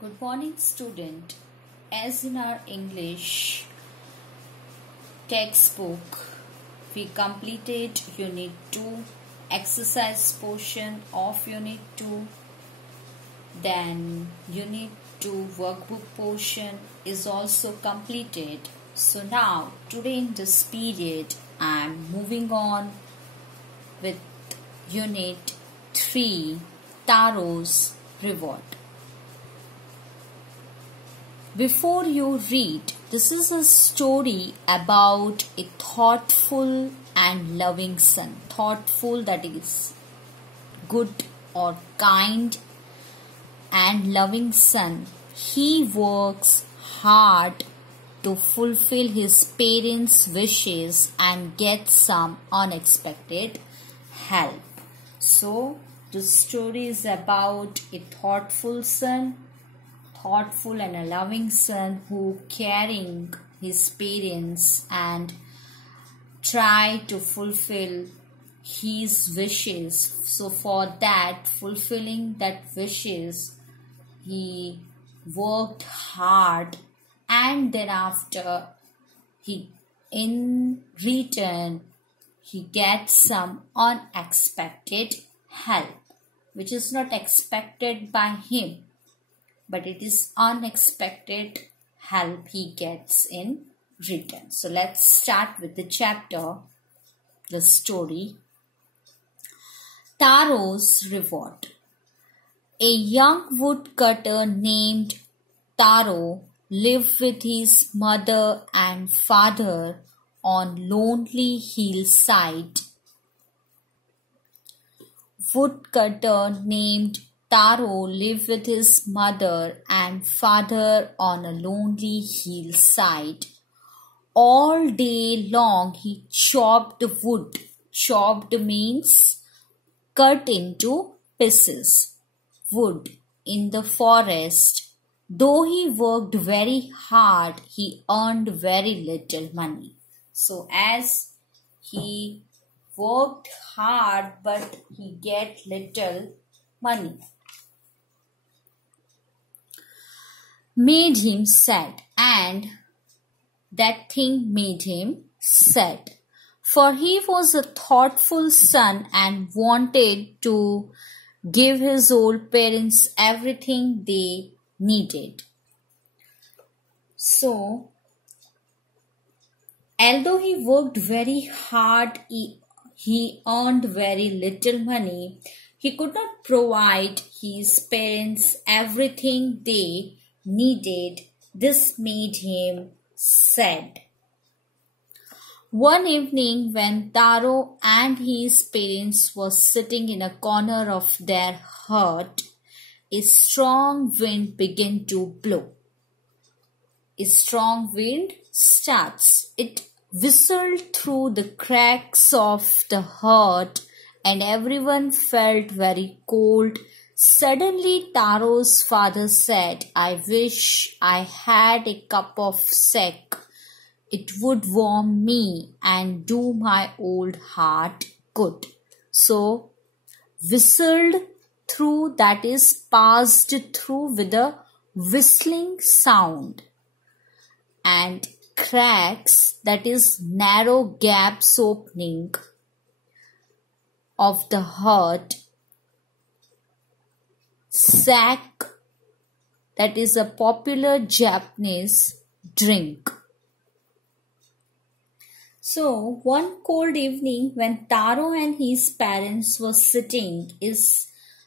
Good morning, student. As in our English textbook, we completed Unit 2, exercise portion of Unit 2. Then Unit 2 workbook portion is also completed. So now, today in this period, I am moving on with Unit 3, Taro's Reward. Before you read, this is a story about a thoughtful and loving son. Thoughtful, that is good or kind, and loving son. He works hard to fulfill his parents' wishes and get some unexpected help. So, the story is about a thoughtful son. Thoughtful and a loving son who caring his parents and try to fulfill his wishes. So for that, fulfilling that wishes, he worked hard, and then after in return he gets some unexpected help, which is not expected by him, but it is unexpected help he gets in return. So let's start with the chapter, the story. Taro's Reward. A young woodcutter named Taro lived with his mother and father on lonely hillside. Woodcutter named Taro lived with his mother and father on a lonely hillside. All day long he chopped wood. Chopped means cut into pieces. Wood in the forest. Though he worked very hard, he earned very little money. So as he worked hard, but he get little money. Made him sad, and that thing made him sad. For he was a thoughtful son and wanted to give his old parents everything they needed. So, although he worked very hard, he earned very little money. He could not provide his parents everything they needed. This made him sad. One evening when Taro and his parents were sitting in a corner of their hut, a strong wind began to blow. A strong wind starts. It whistled through the cracks of the hut and everyone felt very cold. Suddenly Taro's father said, "I wish I had a cup of sack. It would warm me and do my old heart good." So, whistled through, that is passed through with a whistling sound. And cracks, that is narrow gaps opening of the hut. Sack, that is a popular Japanese drink. So, one cold evening when Taro and his parents were sitting in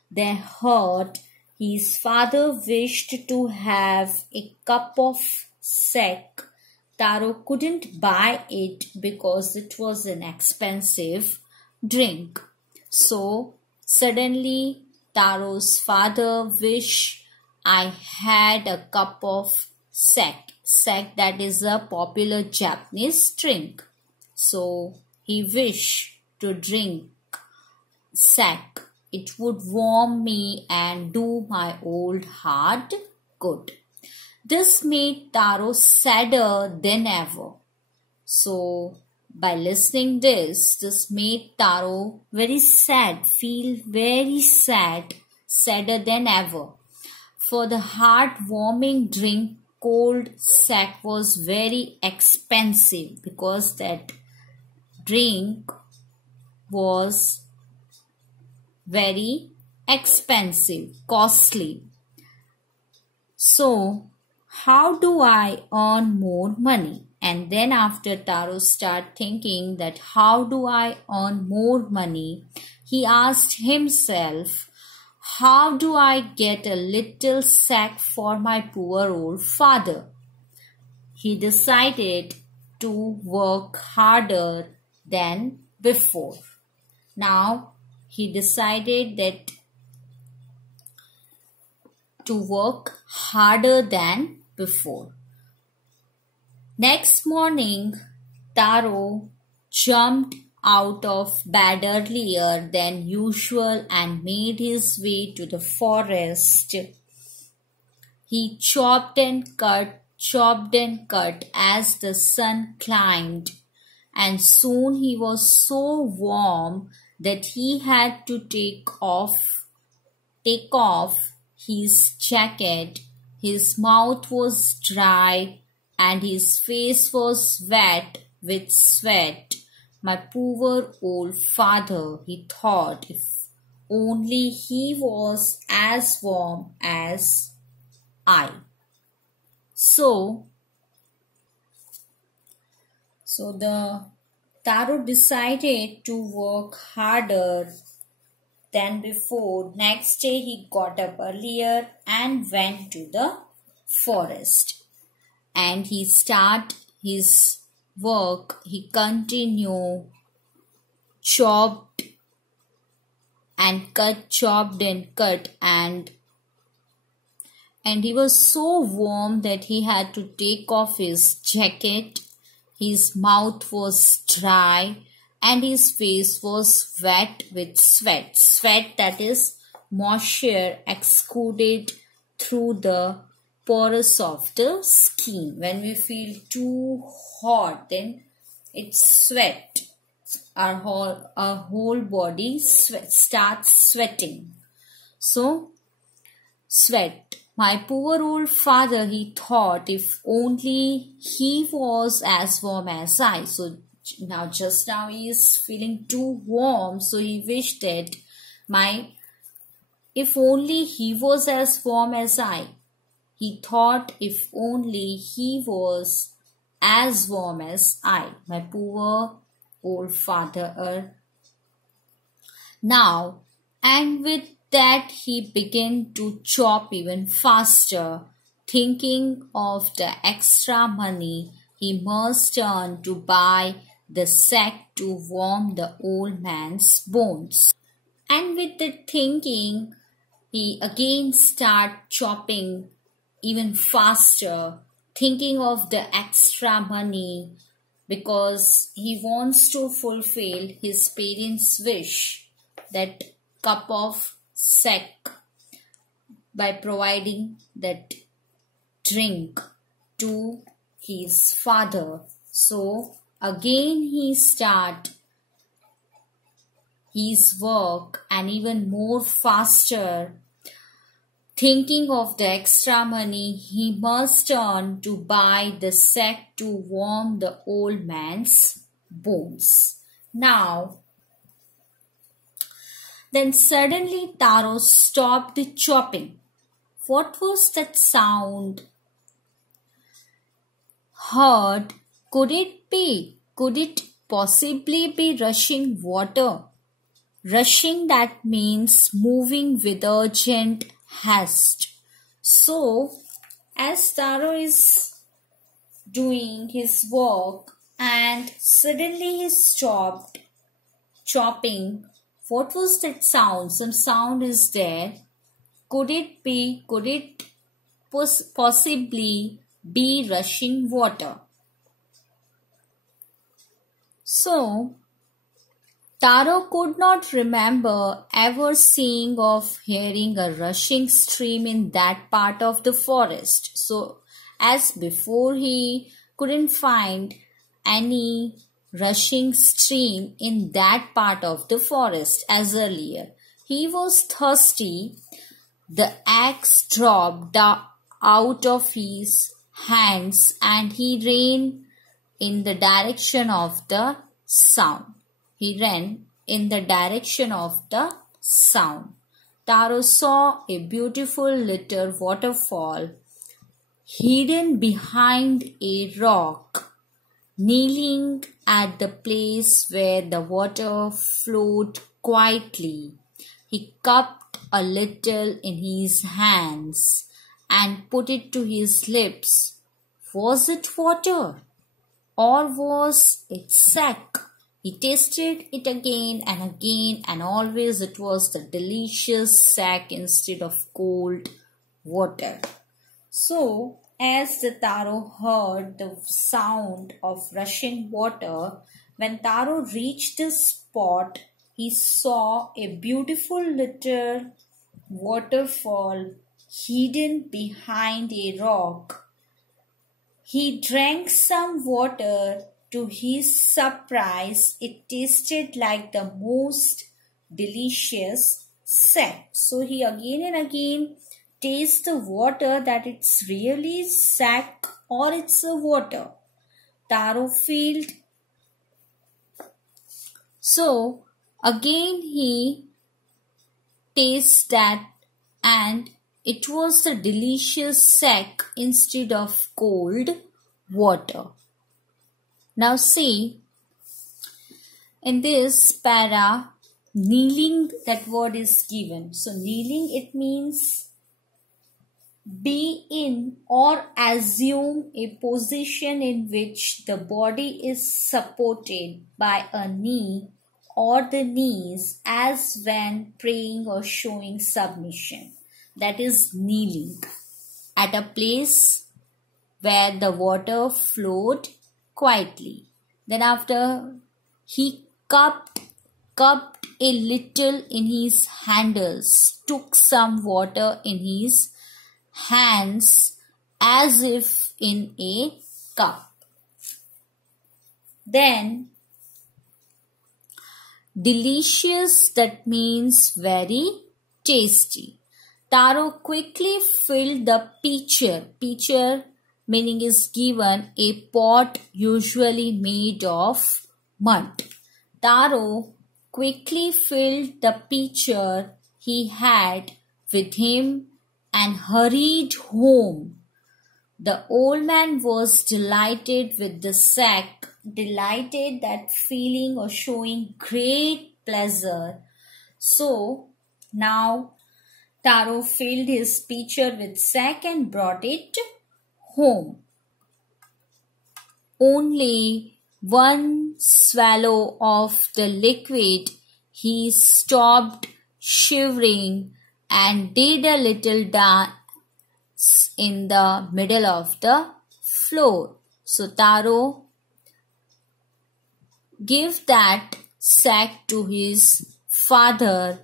their hut, his father wished to have a cup of sack. Taro couldn't buy it because it was an expensive drink. So, suddenly Taro's father wished, "I had a cup of sack." Sack, that is a popular Japanese drink. So he wished to drink sack. It would warm me and do my old heart good. This made Taro sadder than ever. So by listening this made Taro very sad, feel very sad, sadder than ever. for the heart-warming drink cold sack was very expensive because that drink was very expensive, costly. So, how do I earn more money? And then after Taro started thinking that how do I earn more money, he asked himself, how do I get a little sack for my poor old father? He decided to work harder than before. Now, he decided that to work harder than before. Next morning, Taro jumped out of bed earlier than usual and made his way to the forest. He chopped and cut as the sun climbed, and soon he was so warm that he had to take off his jacket. His mouth was dry and his face was wet with sweat. My poor old father, he thought, if only he was as warm as I. So the Taro decided to work harder than before. Next day he got up earlier and went to the forest. And he started his work. He continued, chopped and cut, and he was so warm that he had to take off his jacket. His mouth was dry and his face was wet with sweat. Sweat, that is moisture exuded through the pores of the skin. When we feel too hot, then it's sweat. Our whole body starts sweating. So, sweat. My poor old father, he thought, if only he was as warm as I. So, just now he is feeling too warm. So, he wished that if only he was as warm as I. He thought if only he was as warm as I, my poor old father. Now, and with that he began to chop even faster, thinking of the extra money he must earn to buy the sack to warm the old man's bones. And with the thinking, he again started chopping even faster, thinking of the extra money because he wants to fulfill his parents' wish, that cup of sack, by providing that drink to his father. So again he started his work and even more faster, thinking of the extra money he must earn to buy the sack to warm the old man's bones. Now, then suddenly Taro stopped the chopping. What was that sound heard? Could it possibly be rushing water? Rushing, that means moving with urgent haste. So, as Taro is doing his work and suddenly he stopped chopping, what was that sound? Some sound is there. Could it possibly be rushing water? So, Taro could not remember ever seeing or hearing a rushing stream in that part of the forest. So, as before, he couldn't find any rushing stream in that part of the forest as earlier. He was thirsty, The axe dropped out of his hands and he ran in the direction of the sound. He ran in the direction of the sound. Taro saw a beautiful little waterfall hidden behind a rock. Kneeling at the place where the water flowed quietly, he cupped a little in his hands and put it to his lips. Was it water, or was it sack? He tasted it again, and always it was the delicious sack instead of cold water. So, as the Taro heard the sound of rushing water, when Taro reached the spot, he saw a beautiful little waterfall hidden behind a rock. He drank some water. To his surprise, it tasted like the most delicious sack. So he again and again tastes the water that it's really sack or it's a water. Taro felt. So again he tastes that and it was the delicious sack instead of cold water. Now see, in this para, kneeling, that word is given. So kneeling, it means be in or assume a position in which the body is supported by a knee or the knees, as when praying or showing submission. That is kneeling at a place where the water flowed quietly. Then after, he cupped a little in his handles, took some water in his hands as if in a cup. Then delicious, that means very tasty. Taro quickly filled the pitcher. Pitcher meaning is given a pot usually made of mud. Taro quickly filled the pitcher he had with him and hurried home. The old man was delighted with the sack, delighted, that feeling or showing great pleasure. So now Taro filled his pitcher with sack and brought it home. Only one swallow of the liquid, he stopped shivering and did a little dance in the middle of the floor. So Taro gave that sack to his father.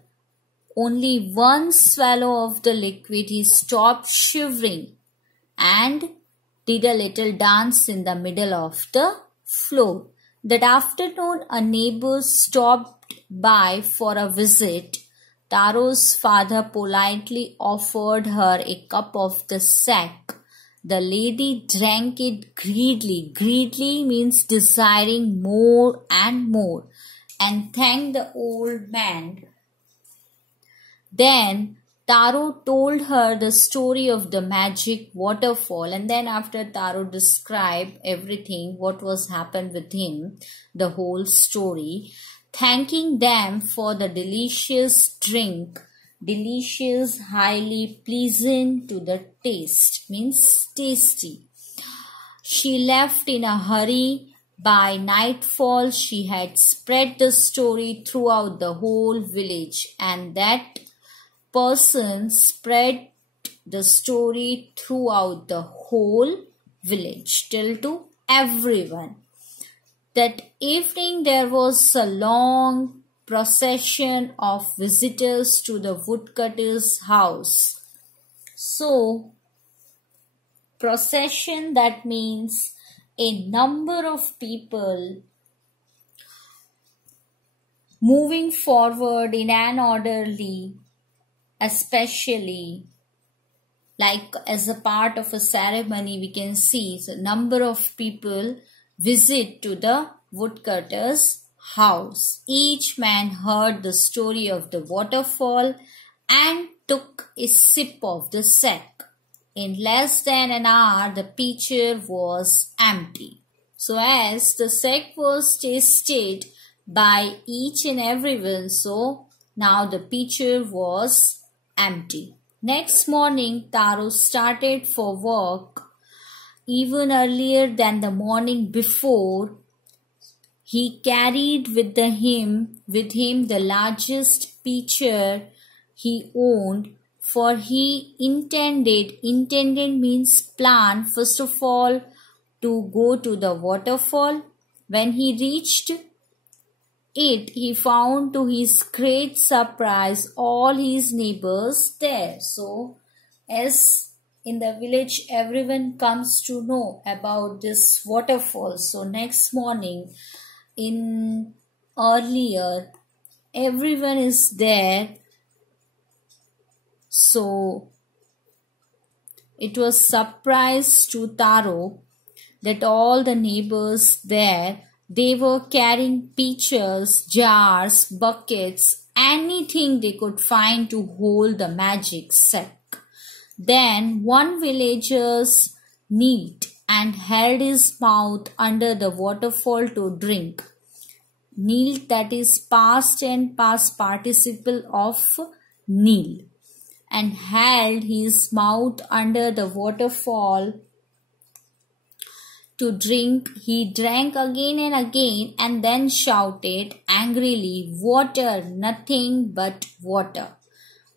Only one swallow of the liquid, he stopped shivering and did a little dance in the middle of the floor. That afternoon, a neighbor stopped by for a visit. Taro's father politely offered her a cup of the sack. The lady drank it greedily. Greedily means desiring more and more, and thanked the old man. Then Taro told her the story of the magic waterfall, and then after Taro described everything, what was happened with him, the whole story, thanking them for the delicious drink, delicious, highly pleasant to the taste, means tasty. She left in a hurry. By nightfall, she had spread the story throughout the whole village, and that person spread the story throughout the whole village till to everyone. That evening there was a long procession of visitors to the woodcutter's house. So, procession, that means a number of people moving forward in an orderly especially like as a part of a ceremony. We can see the number of people visit to the woodcutter's house. Each man heard the story of the waterfall and took a sip of the sack. In less than an hour, the pitcher was empty. So as the sack was tasted by each and everyone, so now the pitcher was empty. Next morning, Taro started for work even earlier than the morning before. He carried with him the largest pitcher he owned, for he intended means plan, first of all, to go to the waterfall. When he reached it, he found to his great surprise all his neighbors there. So, as in the village, everyone comes to know about this waterfall. So, next morning, in earlier, everyone is there. So, it was surprise to Taro that all the neighbors there, they were carrying pitchers, jars, buckets, anything they could find to hold the magic sack. Then one villager knelt and held his mouth under the waterfall to drink. Knelt, that is past and past participle of kneel. And held his mouth under the waterfall to drink. He drank again and again and then shouted angrily, "Water, nothing but water."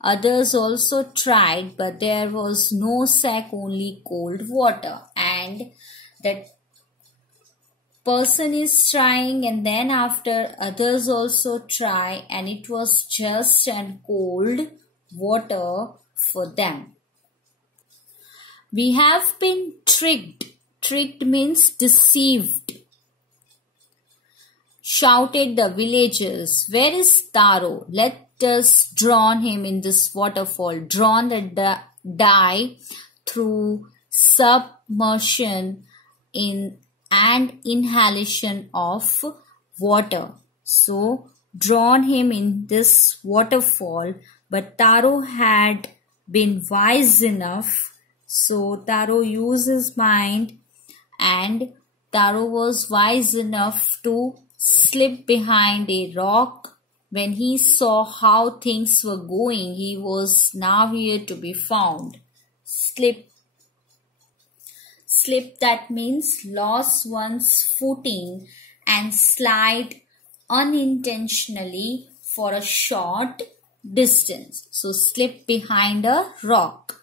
Others also tried, but there was no sack, only cold water. And that person is trying, and then after others also try, and it was just and cold water for them. We have been tricked. Tricked means deceived, shouted the villagers. Where is Taro? Let us drown him in this waterfall. Drown the die through submersion in and inhalation of water. So, drown him in this waterfall. But Taro had been wise enough. So, Taro used his mind, and Taro was wise enough to slip behind a rock. When he saw how things were going, he was nowhere to be found. Slip, that means lost one's footing and slide unintentionally for a short distance. So slip behind a rock.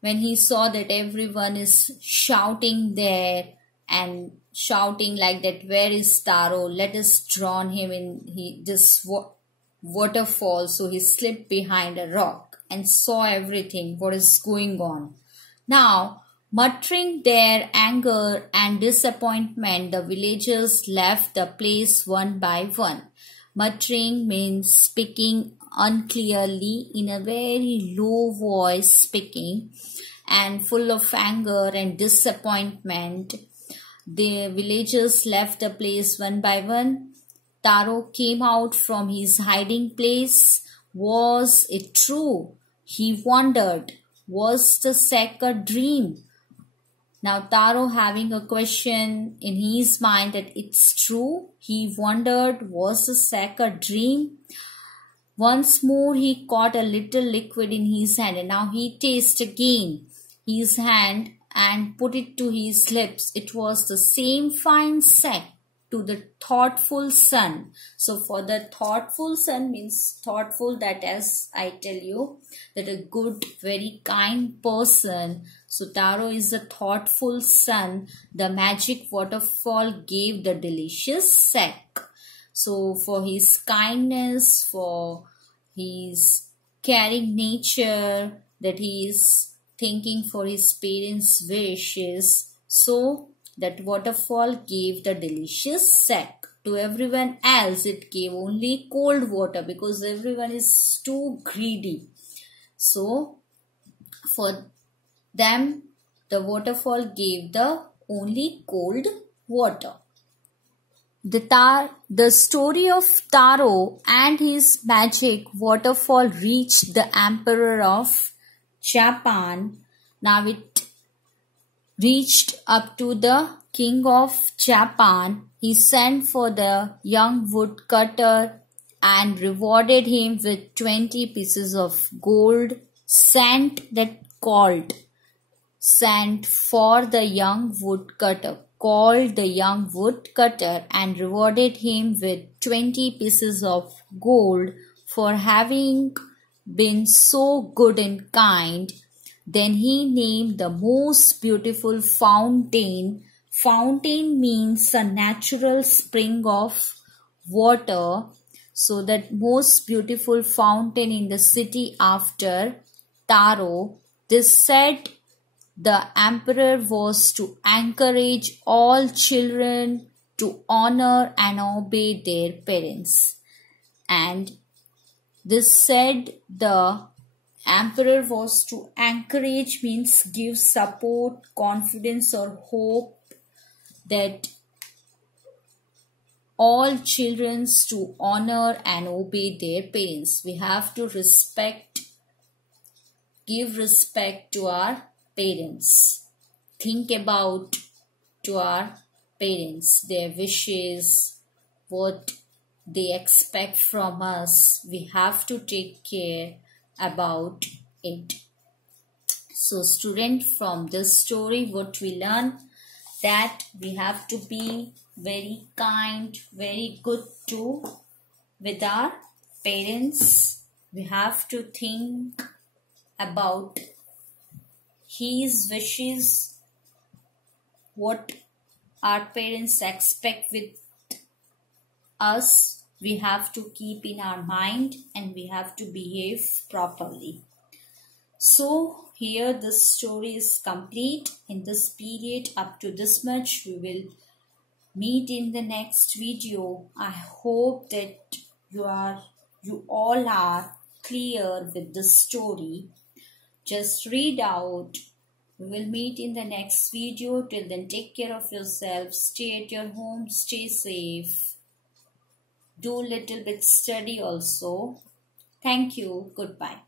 When he saw that everyone is shouting there and shouting like that, where is Taro? Let us drown him in this waterfall. So he slipped behind a rock and saw everything, what is going on. Now, muttering their anger and disappointment, the villagers left the place one by one. Muttering means speaking unclearly in a very low voice, speaking, and full of anger and disappointment. The villagers left the place one by one. Taro came out from his hiding place. Was it true? He wondered. Was the sack a dream? Now Taro, having a question in his mind that it's true, he wondered, was the sack a dream? Once more he caught a little liquid in his hand, and now he tasted again his hand and put it to his lips. It was the same fine sack. To the thoughtful son. So for the thoughtful son means thoughtful, that as I tell you, that a good, very kind person. So Taro is a thoughtful son. The magic waterfall gave the delicious sack. So for his kindness, for his caring nature, that he is thinking for his parents' wishes. So that waterfall gave the delicious sack to everyone else it gave only cold water, because everyone is too greedy. So for them the waterfall gave the only cold water. The story of Taro and his magic waterfall reached the Emperor of Japan. Now it reached up to the King of Japan. He sent for the young woodcutter and rewarded him with 20 pieces of gold. Sent for the young woodcutter, called the young woodcutter and rewarded him with 20 pieces of gold for having been so good and kind. Then he named the most beautiful fountain. Fountain means a natural spring of water. So that most beautiful fountain in the city after Taro. This said the emperor was to encourage all children to honor and obey their parents. And this said the emperor was to encourage means give support, confidence or hope that all children to honor and obey their parents. We have to give respect to our parents. Think about to our parents, their wishes, what they expect from us. We have to take care about it. So student, from this story what we learn, that we have to be very kind, very good too with our parents. We have to think about his wishes, what our parents expect with us. We have to keep in our mind and we have to behave properly. So here this story is complete. In this period up to this much, we will meet in the next video. I hope that you all are clear with the story. Just read out. We will meet in the next video. Till then, take care of yourself. Stay at your home. Stay safe. Do little bit study also. Thank you. Goodbye.